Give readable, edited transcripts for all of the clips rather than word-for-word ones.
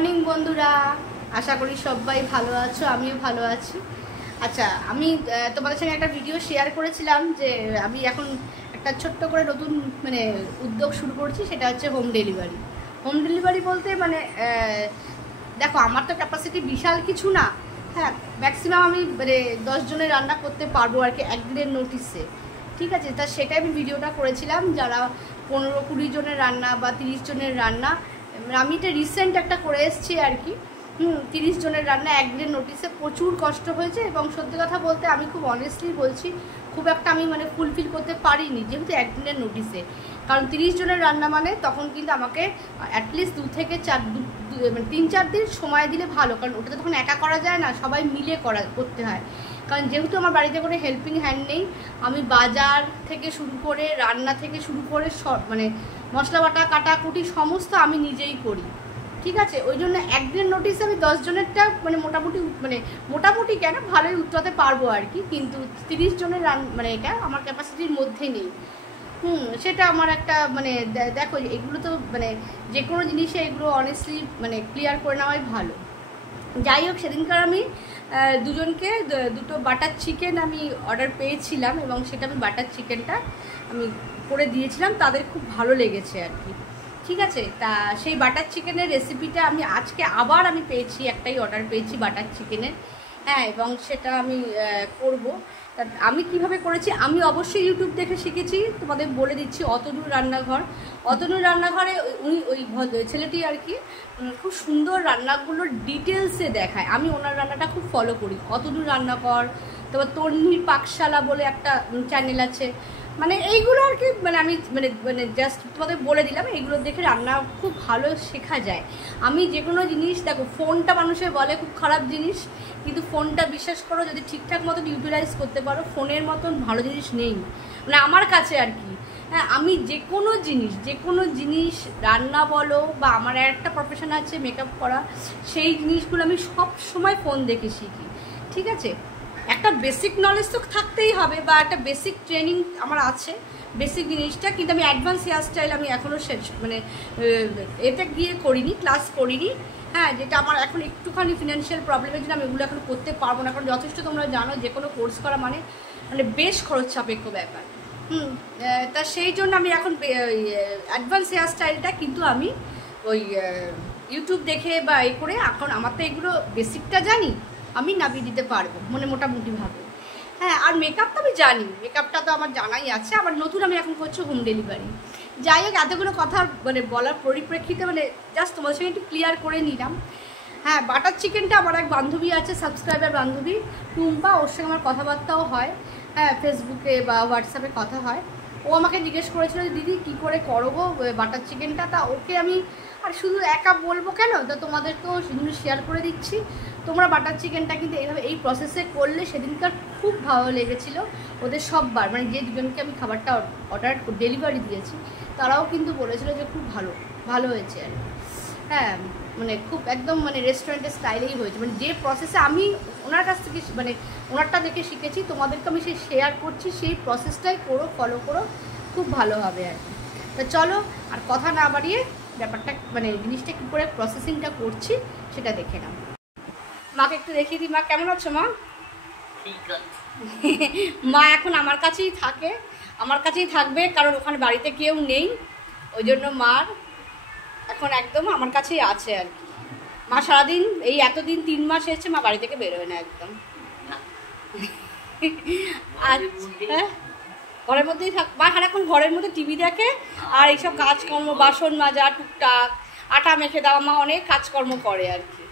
Morning বন্ধুরা, আশা করি সবাই ভালো আছো, আমিও ভালো আছি। আচ্ছা, আমি তোমাদের সঙ্গে একটা ভিডিও শেয়ার করেছিলাম যে আমি এখন একটা ছোট্ট করে নতুন উদ্যোগ শুরু করছি, সেটা হচ্ছে হোম ডেলিভারি। হোম ডেলিভারি বলতে দেখো, আমার তো ক্যাপাসিটি বিশাল কিছু না। হ্যাঁ, ম্যাক্সিমাম আমি 10 জনের রান্না করতে পারবো আর কি, একদিনের নোটিসে। ঠিক আছে, তা সেটাই আমি ভিডিওটা করেছিলাম। যারা 15-20 জনের রান্না বা 30 জনের রান্না, আমি এটা রিসেন্ট একটা করে এসেছি আর কি। 30 জনের রান্না একদিনের নোটিসে প্রচুর কষ্ট হয়েছে, এবং সত্যি কথা বলতে আমি খুব অনেস্টলি বলছি, খুব একটা আমি ফুলফিল করতে পারিনি, যেহেতু একদিনের নোটিসে। কারণ 30 জনের রান্না তখন কিন্তু আমাকে অ্যাটলিস্ট 2 থেকে 3-4 দিন সময় দিলে ভালো, কারণ ওটা তো তখন একা করা যায় না, সবাই মিলে করতে হয়। কারণ যেহেতু আমার বাড়িতে কোনো হেল্পিং হ্যান্ড নেই, আমি বাজার থেকে শুরু করে রান্না থেকে শুরু করে সব মশলা বাটা কাটাকুটি সমস্ত আমি নিজেই করি। ঠিক আছে, ওই জন্য একদিনের নোটিসে আমি 10 জনেরটা মোটামুটি কেন ভালোই উঠতে পারবো আর কি, কিন্তু 30 জনের এটা আমার ক্যাপাসিটির মধ্যে নেই। সেটা আমার একটা দেখো, এগুলো তো যে কোনো জিনিসে এগুলো অনেস্টলি ক্লিয়ার করে নেওয়াই ভালো। যাই হোক, সেদিনকার আমি দুজনকে দুটো বাটার চিকেন আমি অর্ডার পেয়েছিলাম, এবং সেটা আমি বাটার চিকেনটা আমি করে দিয়েছিলাম, তাদের খুব ভালো লেগেছে আর কি। ঠিক আছে, তা সেই বাটার চিকেনের রেসিপিটা আমি আজকে আবার পেয়েছি, একটাই অর্ডার পেয়েছি বাটার চিকেনের। হ্যাঁ, এবং সেটা আমি করব। তা আমি কিভাবে করেছি, আমি অবশ্যই ইউটিউব দেখে শিখেছি, তোমাদের বলে দিচ্ছি। অতনুর রান্নাঘরে ওই ছেলেটি আর কি খুব সুন্দর রান্নাগুলোর ডিটেলসে দেখায়। আমি ওনার রান্নাটা খুব ফলো করি। অতনুর রান্নাঘর, তারপর তন্নির পাকশালা বলে একটা চ্যানেল আছে, এইগুলো আর কি আমি জাস্ট তোমাদের বলে দিলাম। এইগুলো দেখে রান্না খুব ভালো শেখা যায়। আমি যে কোনো জিনিস, দেখো, ফোনটা মানুষে বলে খুব খারাপ জিনিস, কিন্তু ফোনটা বিশ্বাস করো, যদি ঠিকঠাক মতন ইউটিলাইজ করতে পারো, ফোনের মতন ভালো জিনিস নেই আমার কাছে আর কি। হ্যাঁ, আমি যে কোনো জিনিস রান্না বলো, বা আমার একটা প্রফেশন আছে মেকআপ করা, সেই জিনিসগুলো আমি সব সময় ফোন দেখে শিখি। ঠিক আছে, একটা বেসিক নলেজ তো থাকতেই হবে, বা একটা বেসিক ট্রেনিং আমার আছে বেসিক জিনিসটা, কিন্তু আমি অ্যাডভান্স হেয়ার স্টাইল আমি এখনও এতে গিয়ে করিনি, ক্লাস করিনি। হ্যাঁ, যেটা আমার এখন একটুখানি ফিনান্সিয়াল প্রবলেমের জন্য আমি এগুলো এখন করতে পারবো না, কারণ যথেষ্ট তোমরা জানো যে কোনো কোর্স করা বেশ খরচ সাপেক্ষ ব্যাপার। তা সেই জন্য আমি এখন অ্যাডভান্স হেয়ার স্টাইলটা কিন্তু আমি ওই ইউটিউব দেখে বা করে, এখন আমার তো এগুলো বেসিকটা জানি, আমি নামিয়ে দিতে পারবো মোটামুটিভাবে। হ্যাঁ, আর মেকআপ তো আমি জানি, মেকআপটা তো আমার জানাই আছে। আবার নতুন আমি এখন করছি হোম ডেলিভারি। যাই হোক, এতগুলো কথা বলার পরিপ্রেক্ষিতে জাস্ট তোমাদের সঙ্গে একটু ক্লিয়ার করে নিলাম। হ্যাঁ, বাটার চিকেনটা আমার এক বান্ধবী আছে, সাবস্ক্রাইবার বান্ধবী টুম্পা, ওর সঙ্গে আমার কথাবার্তাও হয়। হ্যাঁ, ফেসবুকে বা হোয়াটসঅ্যাপে কথা হয়। ও আমাকে জিজ্ঞেস করেছিল, দিদি কী করে করবো বাটার চিকেনটা। তা ওকে আমি আর শুধু একা বলবো কেন, তা তোমাদেরকেও সেগুলো শেয়ার করে দিচ্ছি। তোমরা বাটার চিকেনটা কিন্তু এইভাবে এই প্রসেসে করলে, সেদিনকার খুব ভালো লেগেছিল ওদের সববার, যে দুজনকে আমি খাবারটা অর্ডার ডেলিভারি দিয়েছি, তারাও কিন্তু বলেছিল যে খুব ভালো হয়েছে আর কি। হ্যাঁ, খুব একদম রেস্টুরেন্টের স্টাইলেই হয়েছে, যে প্রসেসে আমি ওনার কাছ থেকে ওনারটা দেখে শিখেছি, তোমাদেরকে আমি সেই শেয়ার করছি, সেই প্রসেসটাই ফলো করো, খুব ভালো হবে আর কি। তো চলো, আর কথা না বাড়িয়ে ব্যাপারটা জিনিসটা কী করে প্রসেসিংটা করছি সেটা দেখে নাও। মাকে একটু দেখিয়ে দিই। মা, কেমন আছো মা? ঠিক আছে। মা এখন আমার কাছেই থাকবে, কারণ ওখানে বাড়িতে কেউ নেই, ওই জন্য মার এখন একদম আমার কাছেই আছে আর কি। মা সারাদিন এই এতদিন 3 মাস এসেছে, মা বাড়ি থেকে বেরোয় না একদম। হ্যাঁ, ঘরের মধ্যেই মা সারাক্ষণ ঘরের মধ্যে টিভি দেখে, আর এইসব কাজকর্ম, বাসন মাজা, টুকটাক আটা মেখে দেওয়া, মা অনেক কাজকর্ম করে আর কি।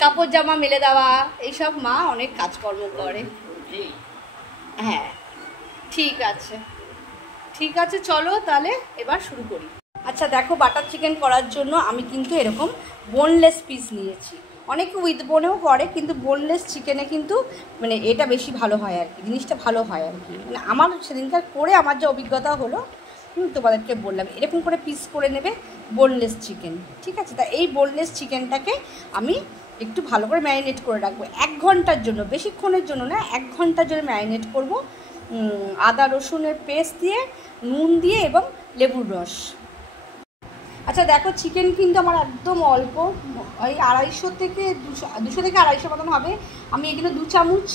কাপড় জামা মেলে দেওয়া, এইসব মা অনেক কাজকর্ম করে। হ্যাঁ, ঠিক আছে, চলো তাহলে এবার শুরু করি। আচ্ছা, দেখো, বাটার চিকেন করার জন্য আমি কিন্তু এরকম বোনলেস পিস নিয়েছি। অনেকে উইথ বোনেও করে, কিন্তু বোনলেস চিকেনে কিন্তু এটা বেশি ভালো হয় আর কি, জিনিসটা ভালো হয় আর কি। আমার সেদিনকার করে আমার যে অভিজ্ঞতা হলো, তোমাদেরকে বললাম, এরকম করে পিস করে নেবে বোনলেস চিকেন। ঠিক আছে, তা এই বোনলেস চিকেনটাকে আমি একটু ভালো করে ম্যারিনেট করে রাখবো 1 ঘন্টার জন্য, বেশিক্ষণের জন্য না, 1 ঘন্টার জন্য ম্যারিনেট করব। আদা রসুনের পেস্ট দিয়ে, নুন দিয়ে এবং লেবুর রস। আচ্ছা দেখো, চিকেন কিন্তু আমার একদম অল্প, ওই 250 থেকে 200 থেকে 250 মতন হবে। আমি এখানে 2 চামচ,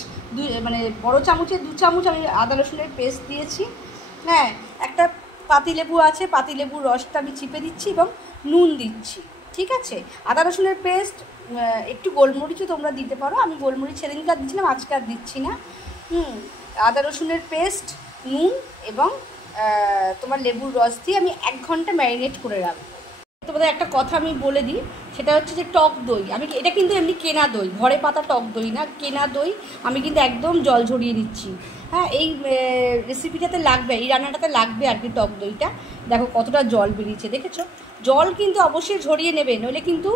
মানে বড় চামচে 2 চামচ আমি আদা রসুনের পেস্ট দিয়েছি। হ্যাঁ, একটা পাতিলেবু আছে, পাতিলেবুর রসটা আমি চিপে দিচ্ছি এবং নুন দিচ্ছি। ঠিক আছে, আদা রসুনের পেস্ট, একটু গোলমরিচও তোমরা দিতে পারো, আমি গোলমরিচ সেদিনকার দিচ্ছিলাম, আজকে আর দিচ্ছি না। আদা রসুনের পেস্ট, নুন এবং তোমার লেবুর রস দিয়ে আমি 1 ঘন্টা ম্যারিনেট করে রাখবো। তোমাদের একটা কথা আমি বলে দিই, সেটা হচ্ছে যে টক দই, আমি এটা কিন্তু এমনি কেনা দই, ঘরে পাতা টক দই না, কেনা দই। আমি কিন্তু একদম জল ঝরিয়ে দিচ্ছি। হ্যাঁ, এই রেসিপিটাতে লাগবে, এই রান্নাটাতে লাগবে আর কি টক দইটা। দেখো কতটা জল বেরিয়েছে, দেখেছো? জল কিন্তু অবশ্যই ঝরিয়ে নেবে, নইলে কিন্তু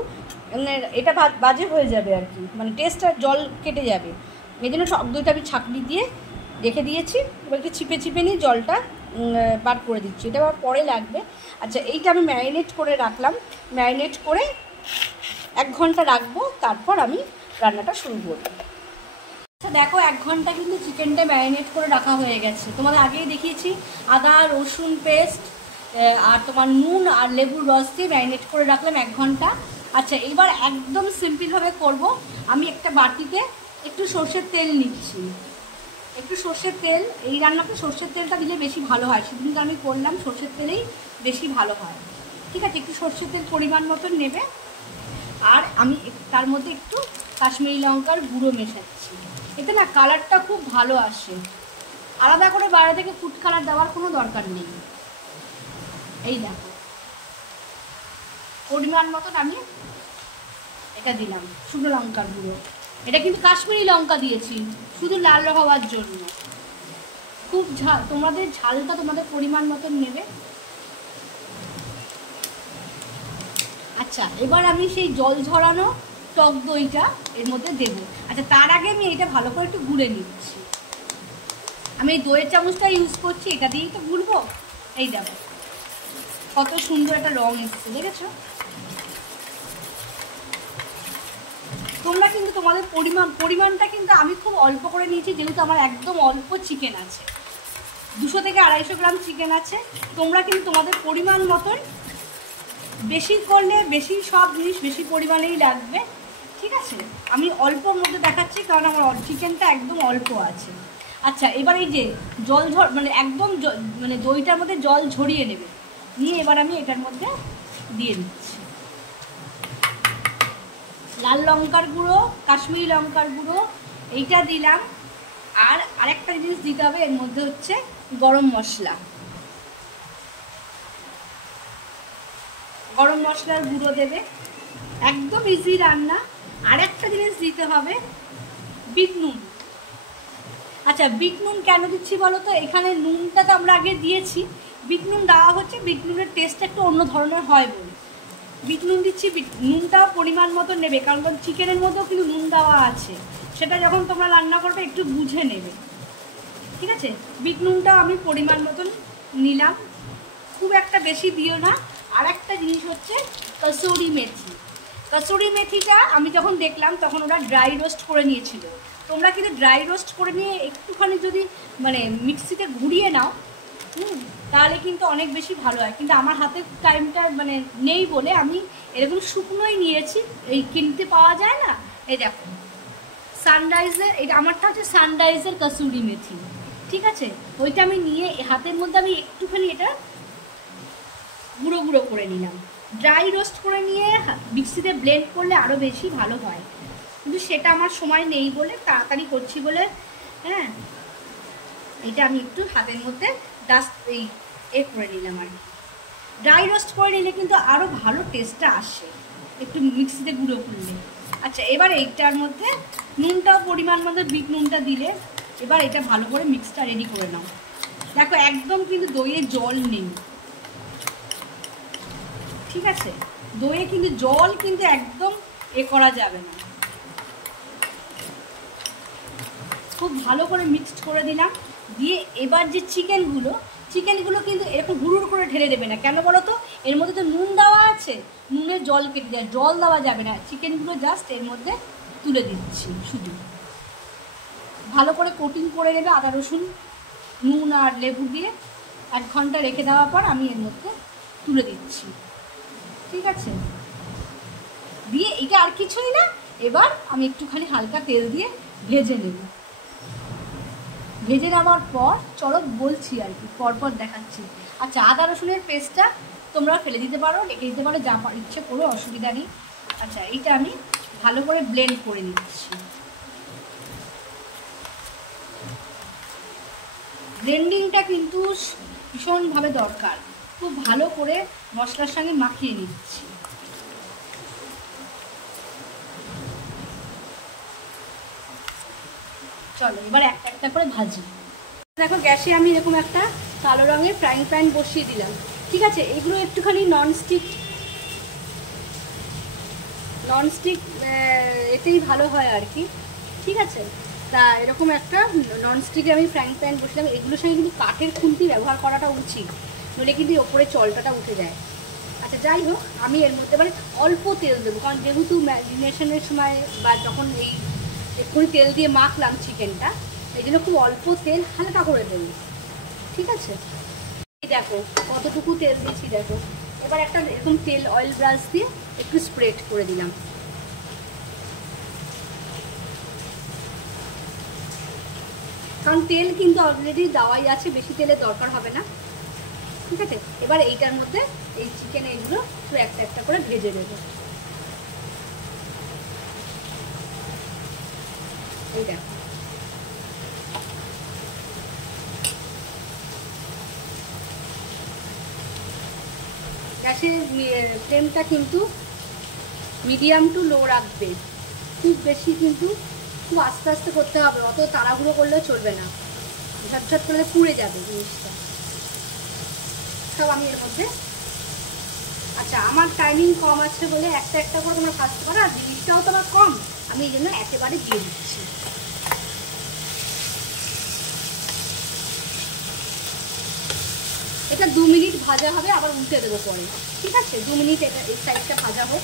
এটা বাজে হয়ে যাবে আর কি, মানে টেস্টটা জল কেটে যাবে। এই জন্য টক দইটা আমি ছাঁকনি দিয়ে রেখে দিয়েছি, এবার একটু চিপে চিপে নিয়ে জলটা বার করে দিচ্ছি, এটা আবার পরে লাগবে। আচ্ছা, এইটা আমি ম্যারিনেট করে রাখলাম, ম্যারিনেট করে 1 ঘন্টা রাখবো, তারপর আমি রান্নাটা শুরু করব। আচ্ছা দেখো, 1 ঘন্টা কিন্তু চিকেনটা ম্যারিনেট করে রাখা হয়ে গেছে, তোমাদের আগেই দেখিয়েছি। আদা রসুন পেস্ট আর তোমার নুন আর লেবুর রস দিয়ে ম্যারিনেট করে রাখলাম 1 ঘন্টা। আচ্ছা, এবার একদম সিম্পলভাবে করব। আমি একটা বাটিতে একটু সর্ষের তেল নিচ্ছি, একটু সর্ষের তেল, এই রান্নাতে সর্ষের তেলটা দিলে বেশি ভালো হয়, সেদিনকে আমি করলাম সর্ষের তেলেই বেশি ভালো হয়। ঠিক আছে, একটু সর্ষের তেল পরিমাণ মতন নেবে, আর আমি তার মধ্যে একটু কাশ্মীরি লঙ্কার গুঁড়ো মেশাচ্ছি, এতে না কালারটা খুব ভালো আসে, আলাদা করে বাইরে থেকে ফুড কালার দেওয়ার কোনো দরকার নেই। এই দেখো পরিমাণ মতন আমি এটা দিলাম, শুকনো লঙ্কার গুঁড়ো, এটা কিন্তু কাশ্মীরি লঙ্কা দিয়েছি শুধু লাল হওয়ার জন্য। খুব ঝাল, তোমাদের ঝালটা তোমাদের পরিমাণ মতন নেবে। আচ্ছা, এবার আমি সেই জল ঝরানো টক দইটা এর মধ্যে দেবো। আচ্ছা, তার আগে আমি এটা ভালো করে একটু গুলে নিচ্ছি। আমি এই দইয়ের চামচটা ইউজ করছি, এটা দিয়েই তো গুলবো। এই দেখো কত সুন্দর একটা রং এসছে, দেখেছো? তোমরা কিন্তু তোমাদের পরিমাণটা কিন্তু আমি খুব অল্প করে নিয়েছি, যেহেতু আমার একদম অল্প চিকেন আছে, 200 থেকে 250 গ্রাম চিকেন আছে। তোমরা কিন্তু তোমাদের পরিমাণ মতন বেশি করলে বেশি, সব জিনিস বেশি পরিমাণেই লাগবে। ঠিক আছে, আমি অল্পর মধ্যে দেখাচ্ছি কারণ আমার চিকেনটা একদম অল্প আছে। আচ্ছা, এবার এই যে জল মানে একদম মানে দইটার মধ্যে জল ঝরিয়ে নেবে, নিয়ে এবার আমি এটার মধ্যে দিয়ে দিচ্ছি লাল লঙ্কার গুঁড়ো, কাশ্মীরি লঙ্কার গুঁড়ো, এইটা দিলাম। আর আরেকটা জিনিস দিতে হবে এর মধ্যে, হচ্ছে গরম মশলা, গরম মশলার গুঁড়ো দেবে, একদম ইজি রান্না। আরেকটা জিনিস দিতে হবে বিট নুন। আচ্ছা, বিট নুন কেন দিচ্ছি বলো তো? এখানে নুনটা তো আমরা আগে দিয়েছি, বিট নুন দেওয়া হচ্ছে বিট নুনের টেস্টটা একটু অন্য ধরনের হয় বলে বিট নুন দিচ্ছি। নুনটাও পরিমাণ মতো নেবে, কারণ চিকেনের মধ্যেও কিন্তু নুন দেওয়া আছে, সেটা যখন তোমরা রান্না করবে একটু বুঝে নেবে। ঠিক আছে, বিট নুনটাও আমি পরিমাণ মতন নিলাম, খুব একটা বেশি দিও না। আর একটা জিনিস হচ্ছে কসুরি মেথি। কসুরি মেথিটা আমি যখন দেখলাম তখন ওরা ড্রাই রোস্ট করে নিয়েছিল। তোমরা কিন্তু ড্রাই রোস্ট করে নিয়ে একটুখানি যদি মানে মিক্সিতে ঘুরিয়ে নাও, তাহলে কিন্তু অনেক বেশি ভালো হয়, কিন্তু আমার হাতে টাইমটা মানে নেই বলে আমি এরকম শুকনোই নিয়েছি, এই কিনতে পাওয়া যায় না। এই দেখো সানরাইজের, এটা আমারটা হচ্ছে সানরাইজের কসুরি মেথি। ঠিক আছে, ওইটা আমি নিয়ে হাতের মধ্যে আমি একটুখানি এটা গুঁড়ো গুঁড়ো করে নিলাম। ড্রাই রোস্ট করে নিয়ে মিক্সিতে ব্লেন্ড করলে আরও বেশি ভালো হয়, কিন্তু সেটা আমার সময় নেই বলে, তাড়াতাড়ি করছি বলে, হ্যাঁ, এটা আমি একটু হাতের মধ্যে করে নিলাম আর কি। ড্রাই রোস্ট করে নিলে কিন্তু আরও ভালো টেস্টটা আসে একটু মিক্সিতে গুঁড়ো করলে। আচ্ছা, এবার এইটার মধ্যে নুনটাও পরিমাণ মতো বিট নুনটা দিলে এবার এটা ভালো করে মিক্সটা রেডি করে নাও। দেখো একদম কিন্তু দইয়ে জল নেই, ঠিক আছে, দইয়ে কিন্তু জল কিন্তু একদম করা যাবে না। খুব ভালো করে মিক্সড করে দিলাম, দিয়ে এবার যে চিকেনগুলো কিন্তু এরকম হুড়ুর করে ঢেলে দেবে না। কেন বলো তো? এর মধ্যে তো নুন দেওয়া আছে, নুনের জল কেটে যায়, জল দেওয়া যাবে না। চিকেনগুলো জাস্ট এর মধ্যে তুলে দিচ্ছি, শুধু ভালো করে কোটিং করে নেবে আদা রসুন নুন আর লেবু দিয়ে। 1 ঘন্টা রেখে দেওয়ার পর আমি এর মধ্যে তুলে দিচ্ছি। ঠিক আছে, দিয়ে এটা আর কিছুই না। এবার আমি একটুখানি হালকা তেল দিয়ে ভেজে নেব। ভেজে নেওয়ার পর চলো বলছি আর কি, পরপর দেখাচ্ছি। আচ্ছা, আদা রসুনের পেস্টটা তোমরা ফেলে দিতে পারো, রেখে দিতে পারো, যা ইচ্ছে করো, অসুবিধা নেই। আচ্ছা, এইটা আমি ভালো করে ব্লেন্ড করে নিচ্ছি। ব্লেন্ডিংটা কিন্তু ভীষণভাবে দরকার, খুব ভালো করে মশলার সঙ্গে মাখিয়ে নিচ্ছি। চলো এবার একটা একটা করে ভাজি। দেখো গ্যাসে আমি এরকম একটা কালো রঙের ফ্রাইং প্যান বসিয়ে দিলাম। ঠিক আছে, এগুলো একটুখানি ননস্টিক এতেই ভালো হয় আর কি। ঠিক আছে, তা এরকম একটা ননস্টিকে আমি ফ্রাইং প্যান বসলাম। এগুলোর সঙ্গে কিন্তু কাঠের খুন্তি ব্যবহার করাটা উচিত, নইলে কিন্তু ওপরে চলটাটা উঠে যায়। আচ্ছা, যাই হোক, আমি এর মধ্যে মানে অল্প তেল দেবো, কারণ যেহেতু ম্যারিনেশনের সময় বা যখন এই এক্ষুনি তেল দিয়ে মাখলাম চিকেনটা, এই জন্য খুব অল্প তেল হালকা করে দেবো। ঠিক আছে, দেখো কতটুকু তেল দিয়েছি দেখো। এবার একটা এরকম তেল অয়েল ব্রাশ দিয়ে একটু স্প্রেড করে দিলাম। কারণ তেল কিন্তু অলরেডি দেওয়াই আছে, বেশি তেলের দরকার হবে না। ঠিক আছে, এবার এইটার মধ্যে এই চিকেন এগুলো একটু একটা একটা করে ভেজে দেবো। এই দেখো, গ্যাসের ফ্লেমটা কিন্তু মিডিয়াম টু লো রাখবে, খুব বেশি কিন্তু খুব আস্তে আস্তে করতে হবে, অত তাড়াহুড়ো করলেও চলবে না, ঝটঝট করলে পুড়ে যাবে জিনিসটা সব। আমি এর মধ্যে, আচ্ছা আমার টাইমিং কম আছে বলে একটা একটা করে তোমরা ভাজতে পারো, আর জিনিসটাও তো আমার কম, আমি এই জন্য একেবারে দিয়ে দিচ্ছি। এটা 2 মিনিট ভাজা হবে, আবার উল্টে দেবো পরে। ঠিক আছে, 2 মিনিট এটা এই সাইডটা ভাজা হোক।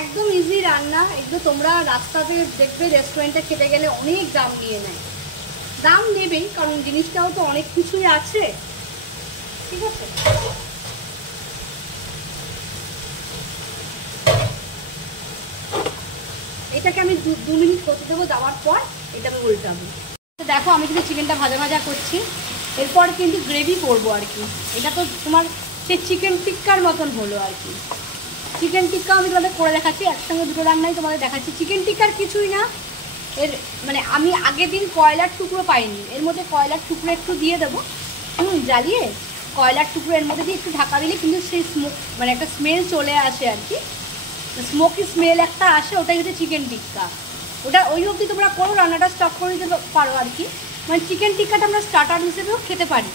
একদম ইজি রান্না এগুলো। তোমরা রাস্তাতে দেখবে রেস্টুরেন্টে খেতে গেলে অনেক দাম নিয়ে নেয়, দাম নেবেই, কারণ জিনিসটাও তো অনেক কিছুই আছে। ঠিক আছে, এটাকে আমি 2 মিনিট করতে দেবো, দেওয়ার পর এটা আমি উল্টাবো। তো দেখো আমি কিন্তু চিকেনটা ভাজা ভাজা করছি, এরপর কিন্তু গ্রেভি করবো আর কি। এটা তো তোমার সেই চিকেন টিক্কার মতন হলো আর কি। চিকেন টিক্কা আমি তোমাদের করে দেখাচ্ছি, একসঙ্গে দুটো রান্নাই তোমাদের দেখাচ্ছি। চিকেন টিক্কার কিছুই না, এর মানে আমি আগের দিন কয়লার টুকরো পাইনি, এর মধ্যে কয়লার টুকরো একটু দিয়ে দেবো, জ্বালিয়ে কয়লার টুকরো এর মধ্যে দিয়ে একটু ঢাকা দিলে কিন্তু সেই স্মোক মানে একটা স্মেল চলে আসে আর কি, স্মোকি স্মেল একটা আসে, ওটাই হচ্ছে চিকেন টিক্কা। ওটা ওই অবধি তোমরা করো, রান্নাটা স্টপ করে দিতে পারো আর কি। মানে চিকেন টিক্কাটা আমরা স্টার্টার হিসেবেও খেতে পারি,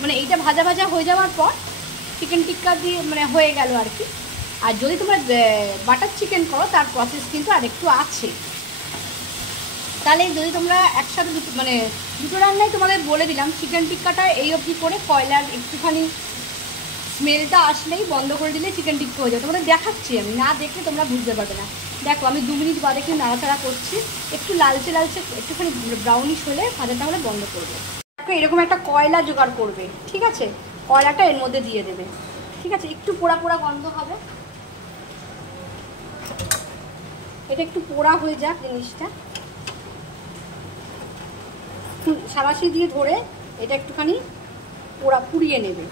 মানে এইটা ভাজা ভাজা হয়ে যাওয়ার পর চিকেন টিক্কা দিয়ে মানে হয়ে গেল আর কি। আর যদি তোমরা বাটার চিকেন করো তার প্রসেস কিন্তু আরেকটু আছে। তাহলে যদি তোমরা একসাথে মানে দুটো রান্নাই তোমাদের বলে দিলাম। চিকেন টিক্কাটা এই অবধি করে কয়লার একটুখানি স্মেলটা আসলেই বন্ধ করে দিলে চিকেন টিক্কা হয়ে যাবে। তোমাদের দেখাচ্ছি আমি, না দেখলে তোমরা বুঝতে পারবে না। দেখো আমি 2 মিনিট বাদে একটু নাড়াচাড়া করছি, একটু লালচে লালচে একটুখানি ব্রাউনিশ হলে ভাজাটা হলে বন্ধ করবে। দেখো এরকম একটা কয়লা জোগাড় করবে, ঠিক আছে, কয়লাটা এর মধ্যে দিয়ে দেবে। ঠিক আছে, একটু পোড়া পোড়া গন্ধ হবে, এটা একটু পোড়া হয়ে যাক জিনিসটা, সাবাসি দিয়ে ধরে এটা একটুখানি পুড়িয়ে নেবে।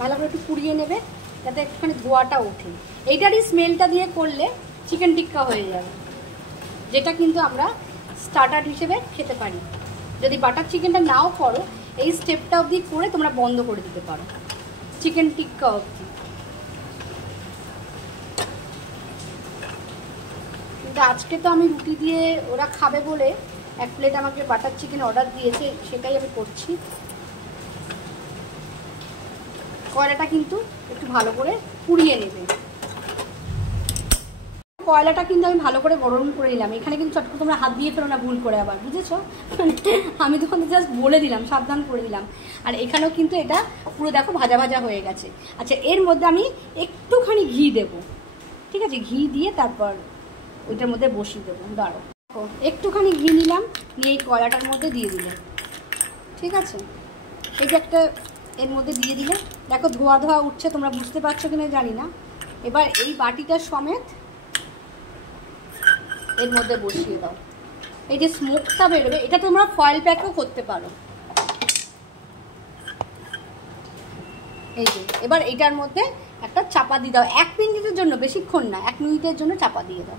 ভালো করে একটু পুড়িয়ে নেবে যাতে একটুখানি ধোঁয়াটা ওঠে। এইটারই স্মেলটা দিয়ে করলে চিকেন টিক্কা হয়ে যাবে, যেটা কিন্তু আমরা স্টার্টার হিসেবে খেতে পারি। যদি বাটার চিকেনটা নাও করো, এই স্টেপটা অবধি করে তোমরা বন্ধ করে দিতে পারো চিকেন টিক্কা অবধি। কিন্তু আজকে তো আমি রুটি দিয়ে ওরা খাবে বলে 1 প্লেট আমাকে বাটার চিকেন অর্ডার দিয়েছে, সেটাই আমি করছি। কয়লাটা কিন্তু একটু ভালো করে পুড়িয়ে নেবে। কয়লাটা কিন্তু আমি ভালো করে গরম করে নিলাম। এখানে কিন্তু চট করে তোমরা হাত দিয়ে ফেলো না ভুল করে আবার, বুঝেছো? আমি তখন জাস্ট বলে দিলাম, সাবধান করে দিলাম। আর এখানেও কিন্তু এটা পুরো দেখো ভাজা ভাজা হয়ে গেছে। আচ্ছা, এর মধ্যে আমি একটুখানি ঘি দেব, ঠিক আছে, ঘি দিয়ে তারপর ওইটার মধ্যে বসিয়ে দেবো। দাঁড়ো, একটুখানি ঘি নিলাম, নিয়ে এই কড়াটার মধ্যে দিয়ে দিলাম। ঠিক আছে, এই যে একটা এর মধ্যে দিয়ে দিলে দেখো ধোয়া ধোয়া উঠছে, তোমরা বুঝতে পারছো কিনা জানি না। এবার এই বাটিটা সমেত এর মধ্যে বসিয়ে দাও। এই যে স্মোকটা বেরোবে, এটা তোমরা ফয়েল প্যাকও করতে পারো। এই যে এবার এইটার মধ্যে একটা চাপা দিয়ে দাও 1 মিনিটের জন্য, বেশিক্ষণ না, 1 মিনিটের জন্য চাপা দিয়ে দাও।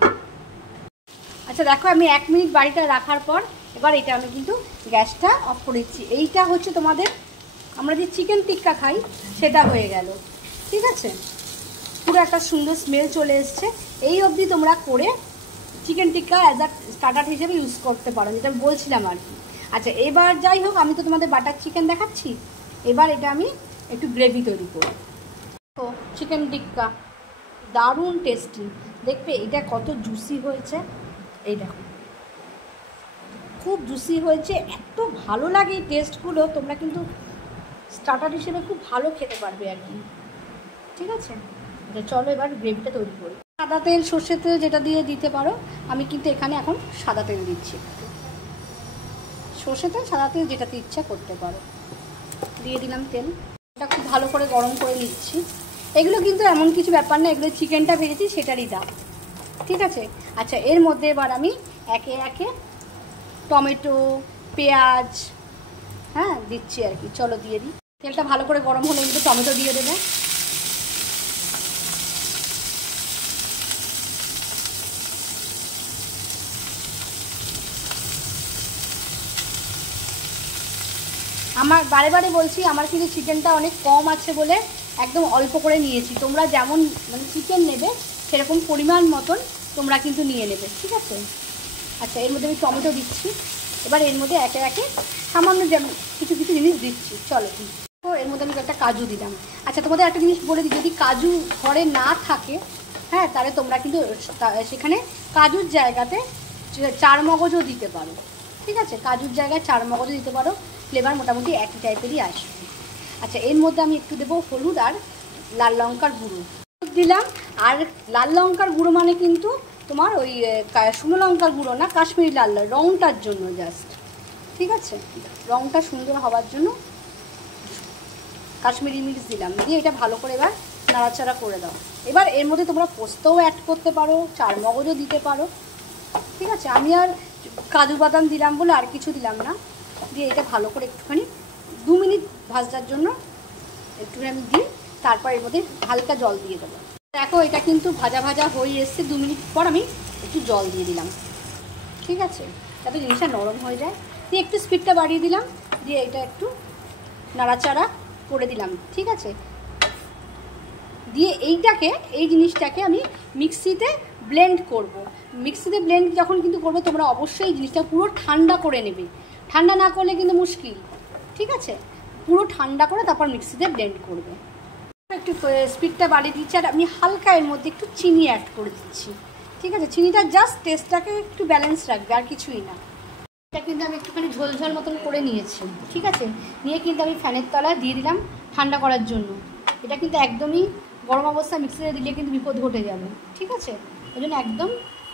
আচ্ছা দেখো, আমি 1 মিনিট বাড়িটা রাখার পর এবার এটা আমি কিন্তু গ্যাসটা অফ করে দিচ্ছি। এইটা হচ্ছে তোমাদের আমরা যে চিকেন টিক্কা খাই সেটা হয়ে গেল। ঠিক আছে, পুরো একটা সুন্দর স্মেল চলে এসছে। এই অবধি তোমরা করে chicken tikka as a starter হিসেবে ইউজ করতে পারো, যেটা আমি বলছিলাম আর কি। আচ্ছা এবার যাই হোক, আমি তো তোমাদের বাটার চিকেন দেখাচ্ছি, এবার এটা আমি একটু গ্রেভি তৈরি করব। তো চিকেন টিক্কা দারুণ টেস্টি, দেখবে এটা কত জুসি হয়েছে, এই দেখো খুব জুসি হয়েছে, এত ভালো লাগে এই টেস্টগুলো। তোমরা কিন্তু স্টার্টার হিসেবে খুব ভালো খেতে পারবে আর কি। ঠিক আছে, চলো এবার গ্রেভিটা তৈরি করি। সাদা তেল, সর্ষের তেল যেটা দিয়ে দিতে পারো, আমি কিন্তু এখানে এখন সাদা তেল দিচ্ছি। সর্ষের তেল, সাদা তেল যেটাতে ইচ্ছা করতে পারো। দিয়ে দিলাম তেল, এটা খুব ভালো করে গরম করে নিচ্ছি। এগুলো কিন্তু এমন কিছু ব্যাপার না, এগুলো চিকেনটা ভেজেছি সেটারই দাম। ঠিক আছে, আচ্ছা এর মধ্যে এবার আমি একে একে টমেটো, পেঁয়াজ দিচ্ছি আর কি। চলো দিয়ে দিই। তেলটা ভালো করে গরম হলে কিন্তু টমেটো দিয়ে দেবে। আমার বারে বারে বলছি, আমার কিন্তু চিকেনটা অনেক কম আছে বলে একদম অল্প করে নিয়েছি। তোমরা যেমন মানে চিকেন নেবে সেরকম পরিমাণ মতন তোমরা কিন্তু নিয়ে নেবে। ঠিক আছে, আচ্ছা এর মধ্যে আমি টমেটো দিচ্ছি। এবার এর মধ্যে একে একে সামান্য যেমন কিছু কিছু জিনিস দিচ্ছি। চলো তো এর মধ্যে আমি একটা কাজু দিলাম। আচ্ছা তোমাদের একটা জিনিস বলে দিই, যদি কাজু ঘরে না থাকে তাহলে তোমরা কিন্তু সেখানে কাজুর জায়গাতে 4 মগজও দিতে পারো। ঠিক আছে, কাজুর জায়গায় 4 মগজও দিতে পারো, ফ্লেভার মোটামুটি একই টাইপেরই আসবে। আচ্ছা এর মধ্যে আমি একটু দেবো হলুদ আর লাল লঙ্কার গুঁড়ো দিলাম। আর লাল লঙ্কার গুঁড়ো মানে কিন্তু তোমার ওই শুকনো লঙ্কার গুঁড়ো না, কাশ্মীরি লাল রঙটার জন্য জাস্ট। ঠিক আছে, রঙটা সুন্দর হওয়ার জন্য কাশ্মীরি মির্চ দিলাম। দিয়ে এটা ভালো করে এবার নাড়াচাড়া করে দাও। এবার এর মধ্যে তোমরা পোস্তও অ্যাড করতে পারো, 4 মগজও দিতে পারো। ঠিক আছে, আমি আর কাজু বাদাম দিলাম বলে আর কিছু দিলাম না। দিয়ে এটা ভালো করে একটুখানি 2 মিনিট ভাজার জন্য একটুখানি আমি দিই, তারপর এর মধ্যে হালকা জল দিয়ে দেবো। দেখো এটা কিন্তু ভাজা ভাজা হয়ে এসছে, 2 মিনিট পর আমি একটু জল দিয়ে দিলাম। ঠিক আছে, যাতে জিনিসটা নরম হয়ে যায়। দিয়ে একটু স্পিডটা বাড়িয়ে দিলাম, দিয়ে এটা একটু নাড়াচাড়া করে দিলাম। ঠিক আছে, দিয়ে এই জিনিসটাকে আমি মিক্সিতে ব্লেন্ড করব। মিক্সিতে ব্লেন্ড যখন কিন্তু করবে তোমরা অবশ্যই জিনিসটা পুরো ঠান্ডা করে নেবে, ঠান্ডা না করলে কিন্তু মুশকিল। ঠিক আছে, পুরো ঠান্ডা করে তারপর মিক্সিতে ব্লেন্ড করবে। একটু স্পিডটা বাড়িয়ে দিচ্ছি, আর আমি হালকা এর মধ্যে একটু চিনি অ্যাড করে দিচ্ছি। ঠিক আছে, চিনিটা জাস্ট টেস্টটাকে একটু ব্যালেন্স রাখবে, আর কিছুই না। এটা কিন্তু আমি একটুখানি ঝোল ঝোল মতন করে নিয়েছি। ঠিক আছে, নিয়ে কিন্তু আমি ফ্যানের তলায় দিয়ে দিলাম ঠান্ডা করার জন্য। এটা কিন্তু একদমই গরম অবস্থায় মিক্সিতে দিলে কিন্তু বিপদ ঘটে যাবে। ঠিক আছে, ওই জন্য একদম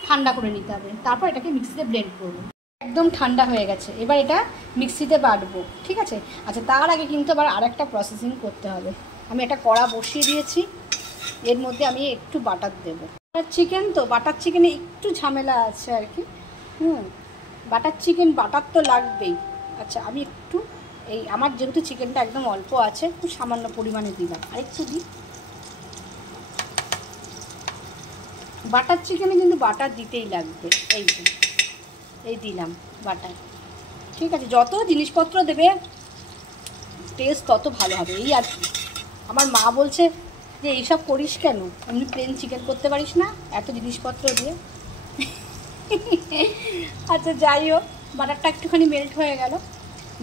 ঠান্ডা করে নিতে হবে, তারপর এটাকে মিক্সিতে ব্লেন্ড করবো। একদম ঠান্ডা হয়ে গেছে, এবার এটা মিক্সিতে বাটবো। ঠিক আছে, আচ্ছা তার আগে কিন্তু আবার আরেকটা প্রসেসিং করতে হবে। আমি একটা কড়া বসিয়ে দিয়েছি, এর মধ্যে আমি একটু বাটার দেবো। চিকেন তো বাটার চিকেনে একটু ঝামেলা আছে আর কি। বাটার চিকেন বাটার তো লাগবেই। আচ্ছা আমি একটু আমার যেহেতু চিকেনটা একদম অল্প আছে, একটু সামান্য পরিমাণে দিলাম, আর একটু দিই। বাটার চিকেনে কিন্তু বাটার দিতেই লাগবে। এই দিলাম বাটার। ঠিক আছে, যত জিনিসপত্র দেবে টেস্ট তত ভালো হবে এই আর কি। আমার মা বলছে যে এইসব করিস কেন, এমনি প্লেন চিকেন করতে পারিস না এত জিনিসপত্র দিয়ে। আচ্ছা যাই হোক, বাটারটা একটুখানি মেল্ট হয়ে গেল।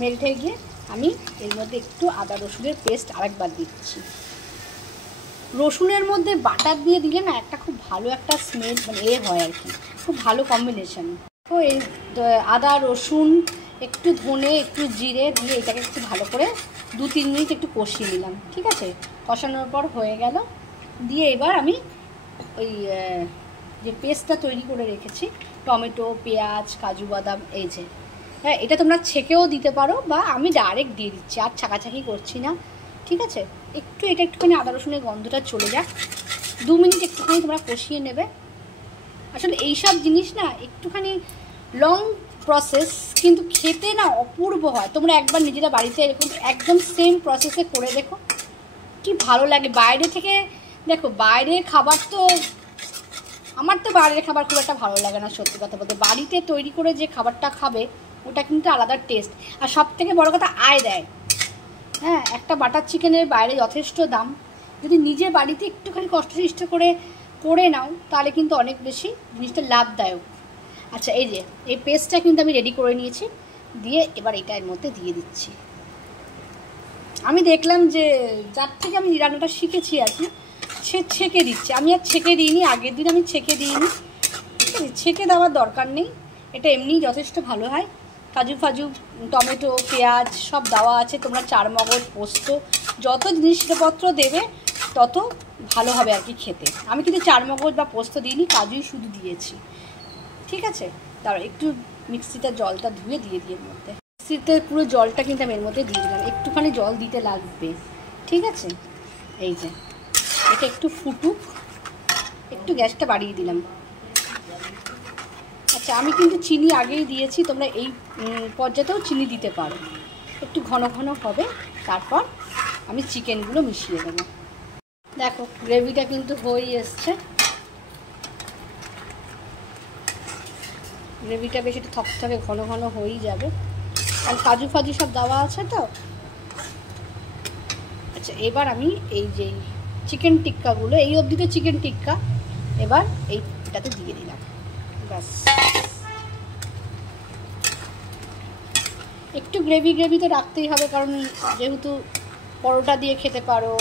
মেল্ট হয়ে গিয়ে আমি এর মধ্যে একটু আদা রসুনের পেস্ট আরেকবার দিচ্ছি। রসুনের মধ্যে বাটার দিয়ে দিলে না একটা খুব ভালো একটা স্মেল মানে হয় আর কি, খুব ভালো কম্বিনেশন। তো এই আদা রসুন একটু ধনে একটু জিরে দিয়ে এটাকে একটু ভালো করে 2-3 মিনিট একটু কষিয়ে নিলাম। ঠিক আছে, কষানোর পর হয়ে গেল। দিয়ে এবার আমি ওই যে পেস্টটা তৈরি করে রেখেছি, টমেটো, পেঁয়াজ, কাজু বাদাম, এই যে, হ্যাঁ, এটা তোমরা ছেঁকেও দিতে পারো বা আমি ডাইরেক্ট দিয়ে দিচ্ছি, আর ছাকাছাকি করছি না, ঠিক আছে। এটা একটুখানি আদা রসুনের গন্ধটা চলে যাক, 2 মিনিট একটুখানি তোমরা কষিয়ে নেবে। আসলে এইসব জিনিস না একটুখানি লং প্রসেস, কিন্তু খেতে না অপূর্ব হয়। তোমরা একবার নিজেরা বাড়িতে এরকম একদম সেম প্রসেসে করে দেখো, কি ভালো লাগে। বাইরে থেকে দেখো, বাইরের খাবার তো, আমার তো বাইরের খাবার খুব একটা ভালো লাগে না সত্যি কথা বলতে। বাড়িতে তৈরি করে যে খাবারটা খাবে ওটা কিন্তু আলাদা টেস্ট, আর সব থেকে বড়ো কথা আয় দেয়। হ্যাঁ, একটা বাটার চিকেনের বাইরে যথেষ্ট দাম, যদি নিজে বাড়িতে একটুখানি কষ্ট করে নাও তাহলে কিন্তু অনেক বেশি জিনিসটা লাভদায়ক। আচ্ছা, এই যে এই পেস্টটা কিন্তু আমি রেডি করে নিয়েছি, দিয়ে এবার এটা এর মধ্যে দিয়ে দিচ্ছি। আমি দেখলাম যে যার থেকে আমি রান্নাটা শিখেছি আর কি, সে ছেঁকে দিচ্ছে, আমি আর ছেঁকে দিইনি, আগের দিন আমি ছেঁকে দিইনি, ঠিক আছে। ছেঁকে দেওয়ার দরকার নেই, এটা এমনিই যথেষ্ট ভালো হয়। কাজু ফাজু, টমেটো, পেঁয়াজ সব দেওয়া আছে, তোমরা চারমগজ, পোস্ত, যত জিনিসপত্র দেবে তত ভালো হবে আর কি খেতে। আমি কিন্তু চারমগজ বা পোস্ত দিইনি, কাজুই শুধু দিয়েছি, ঠিক আছে। তারপর একটু মিক্সিটা জলটা ধুয়ে দিয়ে দিই এর মধ্যে, মিক্সিতে পুরো জলটা কিন্তু আমি এর মধ্যে দিয়ে দিলাম, একটুখানি জল দিতে লাগবে, ঠিক আছে। এই যে এটা একটু ফুটুক, একটু গ্যাসটা বাড়িয়ে দিলাম। আচ্ছা, আমি কিন্তু চিনি আগেই দিয়েছি, তোমরা এই পর্যায়েও চিনি দিতে পারো। একটু ঘন ঘন হবে, তারপর আমি চিকেনগুলো মিশিয়ে দেবো। দেখো গ্রেভিটা কিন্তু হয়েই এসছে, গ্রেভিটা বেশ একটু থকথকে ঘন ঘন হয়েই যাবে, আর কাজু ফাজু সব দেওয়া আছে তো। আচ্ছা, এবার আমি এই যে চিকেন টিক্কাগুলো, এই অবধি তো চিকেন টিক্কা, এবার এইটাতে দিয়ে দিলাম, ব্যাস। একটু গ্রেভি তো রাখতেই হবে, কারণ যেহেতু পরোটা দিয়ে খেতে পারো,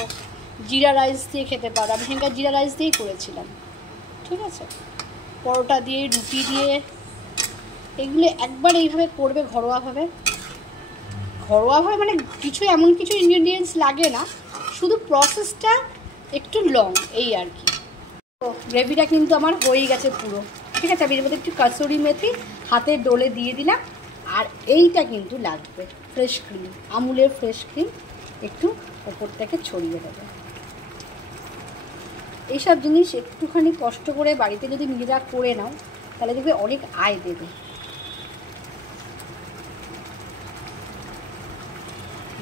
জিরা রাইস দিয়ে খেতে পারো, আমি সেখানকার জিরা রাইস দিয়েই করেছিলাম, ঠিক আছে। পরোটা দিয়ে, রুটি দিয়ে, এগুলো একবার এইভাবে করবে ঘরোয়াভাবে মানে কিছু এমন কিছু ইনগ্রেডিয়েন্টস লাগে না, শুধু প্রসেসটা একটু লং, এই আর কি। তো গ্রেভিটা কিন্তু আমার হয়ে গেছে পুরো, ঠিক আছে। আমি এর মধ্যে একটু কাসুরি মেথি হাতে ডলে দিয়ে দিলাম, আর এইটা কিন্তু লাগবে ফ্রেশ ক্রিম, আমুলের ফ্রেশ ক্রিম একটু ওপর থেকে ছড়িয়ে দেবে। এইসব জিনিস একটুখানি কষ্ট করে বাড়িতে যদি নিজেরা করে নাও তাহলে দেখবে অনেক আয় দেবে।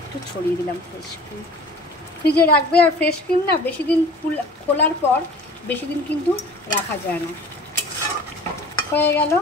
একটু ছড়িয়ে দিলাম ফ্রেশ ক্রিম, ফ্রিজে রাখবে। আর ফ্রেশ ক্রিম না বেশি দিন খোলার পর বেশি দিন কিন্তু রাখা যায় না। হয়ে গেল।